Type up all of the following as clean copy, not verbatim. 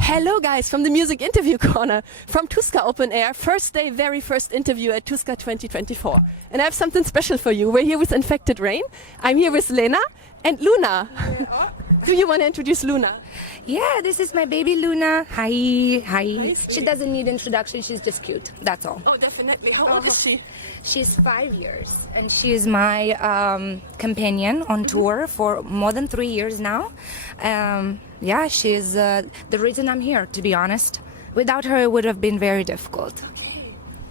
Hello guys from the Music Interview Corner from Tuska Open Air, first day, very first interview at Tuska 2024. And I have something special for you. We're here with Infected Rain. I'm here with Lena and Luna. Do you want to introduce Luna? Yeah, this is my baby Luna. Hi. She doesn't need introduction, she's just cute, that's all. Oh, definitely. How old is she? She's 5 years and she is my companion on tour for more than 3 years now. Yeah, she's the reason I'm here, to be honest. Without her, it would have been very difficult.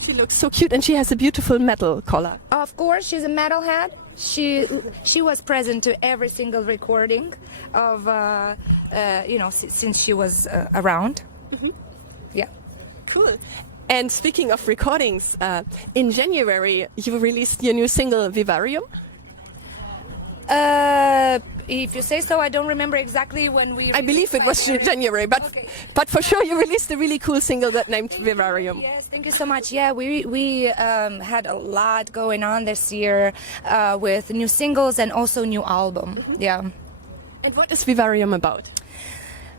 She looks so cute and she has a beautiful metal collar. Of course, she's a metalhead. She was present to every single recording of, since she was around. Yeah. Cool. And speaking of recordings, in January you released your new single Vivarium. If you say so, I don't remember exactly when we. I believe it was January, but for sure you released a really cool single that named Vivarium. Yes, thank you so much. Yeah, we had a lot going on this year with new singles and also new album. Yeah. And what is Vivarium about?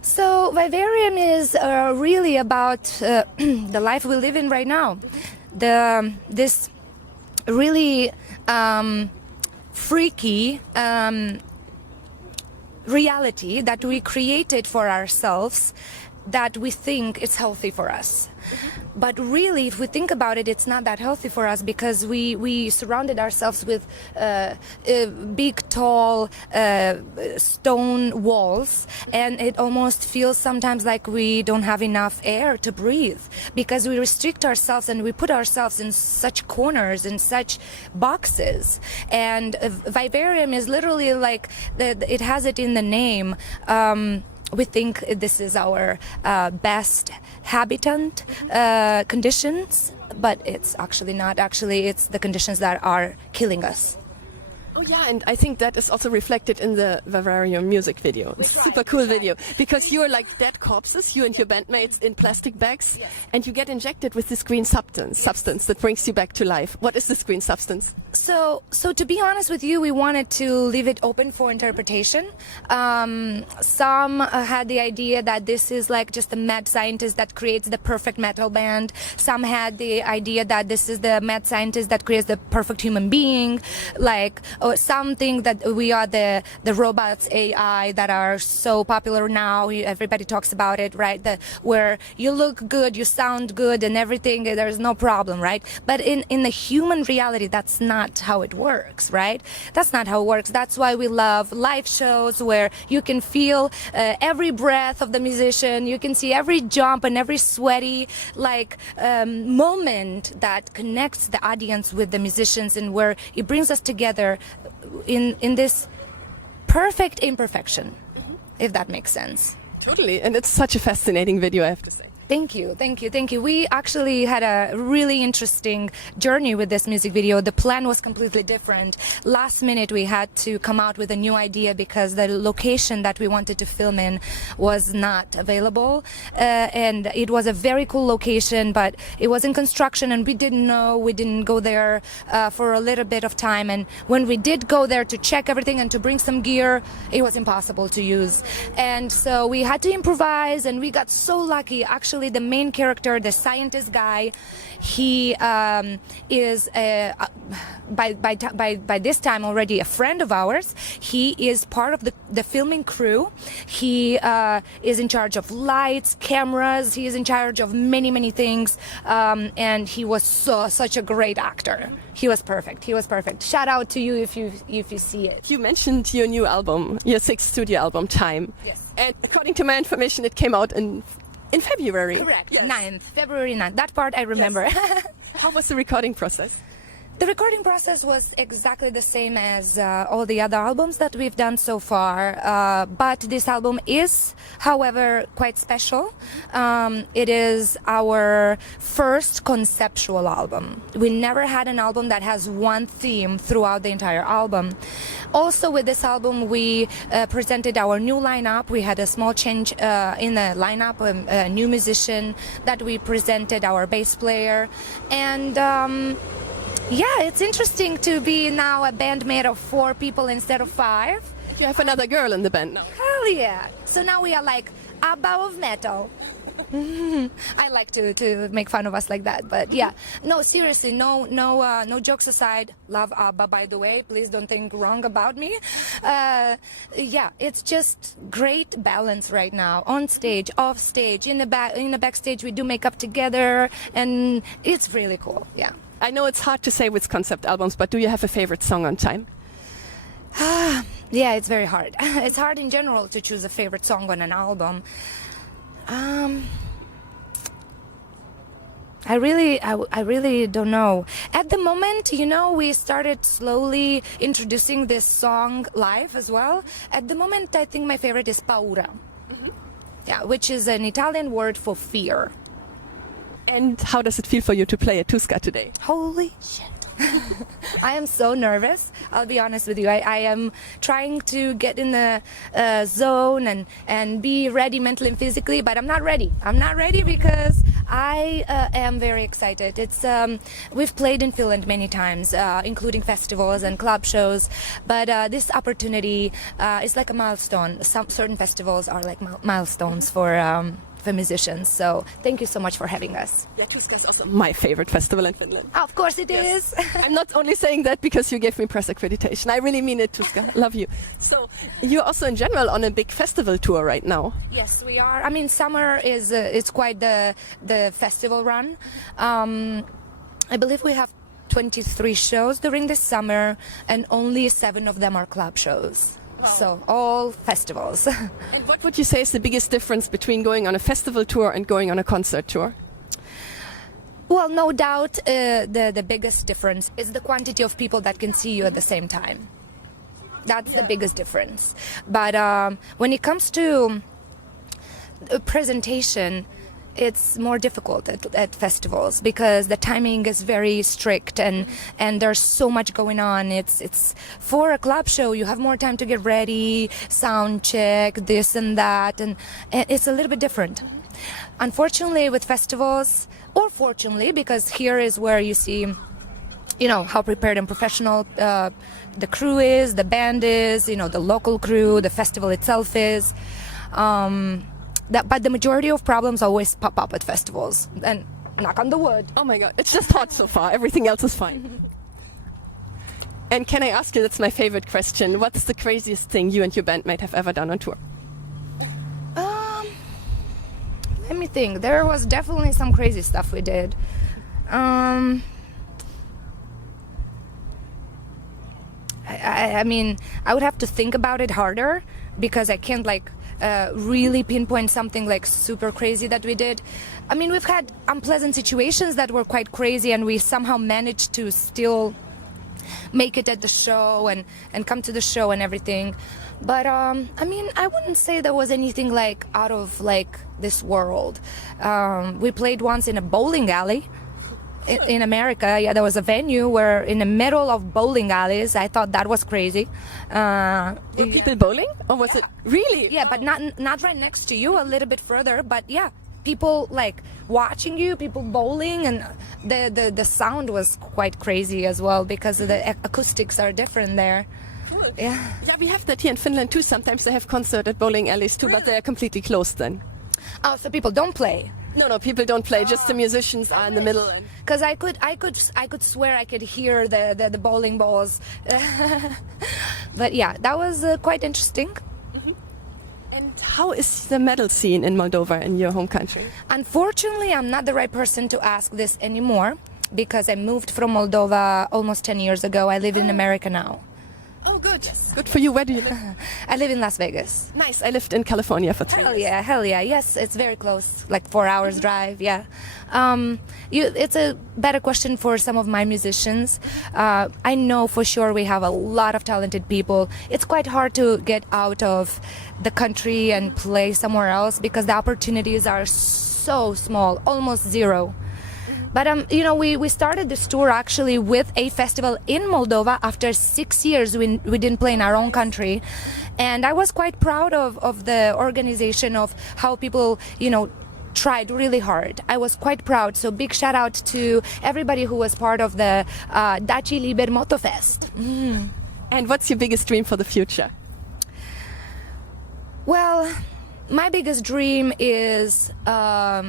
So Vivarium is really about the life we live in right now. This really freaky reality that we created for ourselves that we think it's healthy for us. But really, if we think about it, it's not that healthy for us because we surrounded ourselves with big, tall stone walls, and it almost feels sometimes like we don't have enough air to breathe because we restrict ourselves and we put ourselves in such corners, in such boxes. And Vivarium is literally like, it has it in the name. We think this is our best habitat conditions, but it's actually not. Actually, it's the conditions that are killing us. Oh yeah, and I think that is also reflected in the Vivarium music video. It's a super cool video because you're like dead corpses, you and your bandmates in plastic bags, and you get injected with this green substance that brings you back to life. What is this green substance? So to be honest with you, we wanted to leave it open for interpretation. Some had the idea that this is like just a mad scientist that creates the perfect metal band. Some had the idea that this is the mad scientist that creates the perfect human being. Like some think that we are the robots, AI, that are so popular now. Everybody talks about it, right? Where you look good, you sound good, and everything. There's no problem, right? But in the human reality, that's not how it works, right? That's not how it works. That's why we love live shows where you can feel every breath of the musician. You can see every jump and every sweaty moment that connects the audience with the musicians, and where it brings us together in this perfect imperfection, if that makes sense. Totally, and it's such a fascinating video, I have to say. Thank you. We actually had a really interesting journey with this music video. The plan was completely different. Last minute we had to come out with a new idea because the location that we wanted to film in was not available. And it was a very cool location, but it was in construction and we didn't know. We didn't go there for a little bit of time. And when we did go there to check everything and to bring some gear, it was impossible to use. And so we had to improvise, and we got so lucky. Actually, the main character, the scientist guy, he is by this time already a friend of ours. He is part of the filming crew. He is in charge of lights, cameras. He is in charge of many things, and he was such a great actor. He was perfect. Shout out to you if you see it. You mentioned your new album, your 6th studio album, Time. Yes. And according to my information, it came out in February. Correct. Yes. February 9th. That part I remember. Yes. How was the recording process? The recording process was exactly the same as all the other albums that we've done so far, but this album is, however, quite special. It is our first conceptual album. We never had an album that has one theme throughout the entire album. Also with this album, we presented our new lineup. We had a small change in the lineup, a new musician that we presented, our bass player, and yeah, it's interesting to be now a band made of 4 people instead of 5. You have another girl in the band now. Hell yeah! So now we are like ABBA of metal. I like to make fun of us like that, but yeah. No, seriously, no jokes aside. Love ABBA, by the way. Please don't think wrong about me. Yeah, it's just great balance right now. On stage, off stage, in the backstage, we do makeup together, and it's really cool. Yeah. I know it's hard to say with concept albums, but do you have a favorite song on time? Yeah, it's very hard. It's hard in general to choose a favorite song on an album. I really don't know. At the moment, we started slowly introducing this song live as well. At the moment, I think my favorite is paura. Yeah, which is an Italian word for fear. And how does it feel for you to play at Tuska today? Holy shit. I am so nervous. I'll be honest with you. I am trying to get in the zone and be ready mentally and physically, but I'm not ready. I'm not ready because I am very excited. We've played in Finland many times, including festivals and club shows, but this opportunity is like a milestone. Some certain festivals are like milestones for musicians. So thank you so much for having us. Yeah, Tuska is also my favorite festival in Finland. Of course it is. I'm not only saying that because you gave me press accreditation. I really mean it, Tuska. Love you. So you're also in general on a big festival tour right now. Yes, we are. I mean, summer is it's quite the festival run. I believe we have 23 shows during this summer, and only 7 of them are club shows. So all festivals. And what would you say is the biggest difference between going on a festival tour and going on a concert tour? Well, no doubt the biggest difference is the quantity of people that can see you at the same time. That's the biggest difference. But when it comes to presentation, it's more difficult at festivals because the timing is very strict and there's so much going on. It's for a club show, you have more time to get ready, sound check, this and that, and it's a little bit different. Unfortunately, with festivals, or fortunately, because here is where you see how prepared and professional the crew is, the band is, the local crew, the festival itself is. But the majority of problems always pop up at festivals, and knock on the wood. Oh my god, it's just hot so far. Everything else is fine. And can I ask you, that's my favorite question, what's the craziest thing you and your bandmate have ever done on tour? Let me think. There was definitely some crazy stuff we did. I mean, I would have to think about it harder because I can't really pinpoint something like super crazy that we did. I mean, we've had unpleasant situations that were quite crazy, and we somehow managed to still make it at the show and come to the show and everything. But I mean, I wouldn't say there was anything out of this world. We played once in a bowling alley in America. Yeah, there was a venue where in the middle of bowling alleys. I thought that was crazy. Were people bowling, or was it really? Yeah, but not right next to you, a little bit further. But yeah, people watching you, people bowling, and the sound was quite crazy as well because the acoustics are different there. Cool. Yeah, we have that here in Finland too. Sometimes they have concert at bowling alleys too, but they are completely closed then. Oh, so people don't play. No, people don't play. Just the musicians are in the middle. Because I could swear I could hear the bowling balls. But yeah, that was quite interesting. Mm-hmm. And how is the metal scene in Moldova, in your home country? Unfortunately, I'm not the right person to ask this anymore because I moved from Moldova almost 10 years ago. I live in America now. Oh, good. Yes. Good for you. Where do you live? I live in Las Vegas. Nice. I lived in California for 3 years. Hell yeah. Yes, it's very close, 4 hours drive. Yeah. It's a better question for some of my musicians. I know for sure we have a lot of talented people. It's quite hard to get out of the country and play somewhere else because the opportunities are so small, almost zero. But we started this tour actually with a festival in Moldova. After 6 years, we didn't play in our own country, and I was quite proud of the organization, of how people tried really hard. I was quite proud. So big shout out to everybody who was part of the Daci Liber Motofest. Mm. And what's your biggest dream for the future? Well, My biggest dream is, I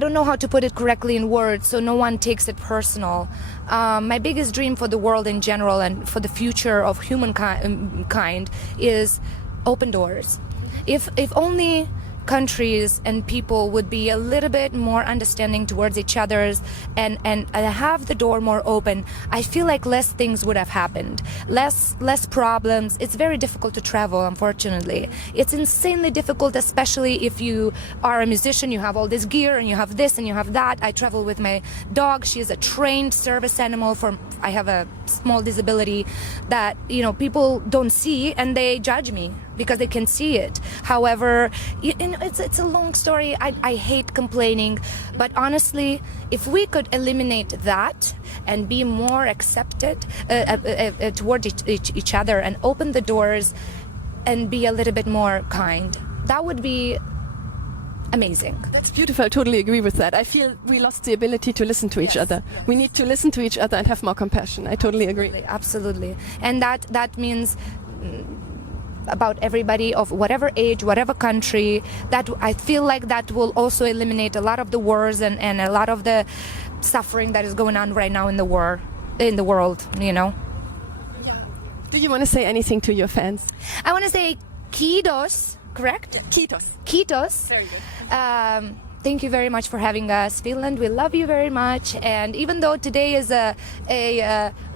don't know how to put it correctly in words so no one takes it personal. My biggest dream for the world in general and for the future of humankind is open doors. If only countries and people would be a little bit more understanding towards each other's and have the door more open, I feel like less things would have happened, less problems. It's very difficult to travel, unfortunately. It's insanely difficult, especially if you are a musician, you have all this gear and you have this and you have that. I travel with my dog. She is a trained service animal I have a small disability that, you know, people don't see and they judge me because they can see it. However, it's a long story. I hate complaining, but honestly, if we could eliminate that and be more accepted toward each other and open the doors and be a little bit more kind, that would be amazing. That's beautiful. I totally agree with that. I feel we lost the ability to listen to each other. Yes. We need to listen to each other and have more compassion. I totally agree. Absolutely. And that means about everybody of whatever age, whatever country. That I feel like that will also eliminate a lot of the wars and a lot of the suffering that is going on right now in the world, you know. Yeah. Do you want to say anything to your fans? I want to say kiitos, correct? Kiitos. Kiitos. Very good. Thank you very much for having us, Finland. We love you very much. And even though today is a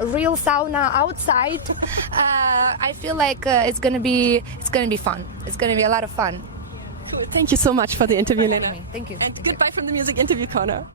real sauna outside, I feel like it's gonna be fun. It's gonna be a lot of fun. Cool. Thank you so much for the interview, Lena. Thank you. And goodbye from the Music Interview Corner.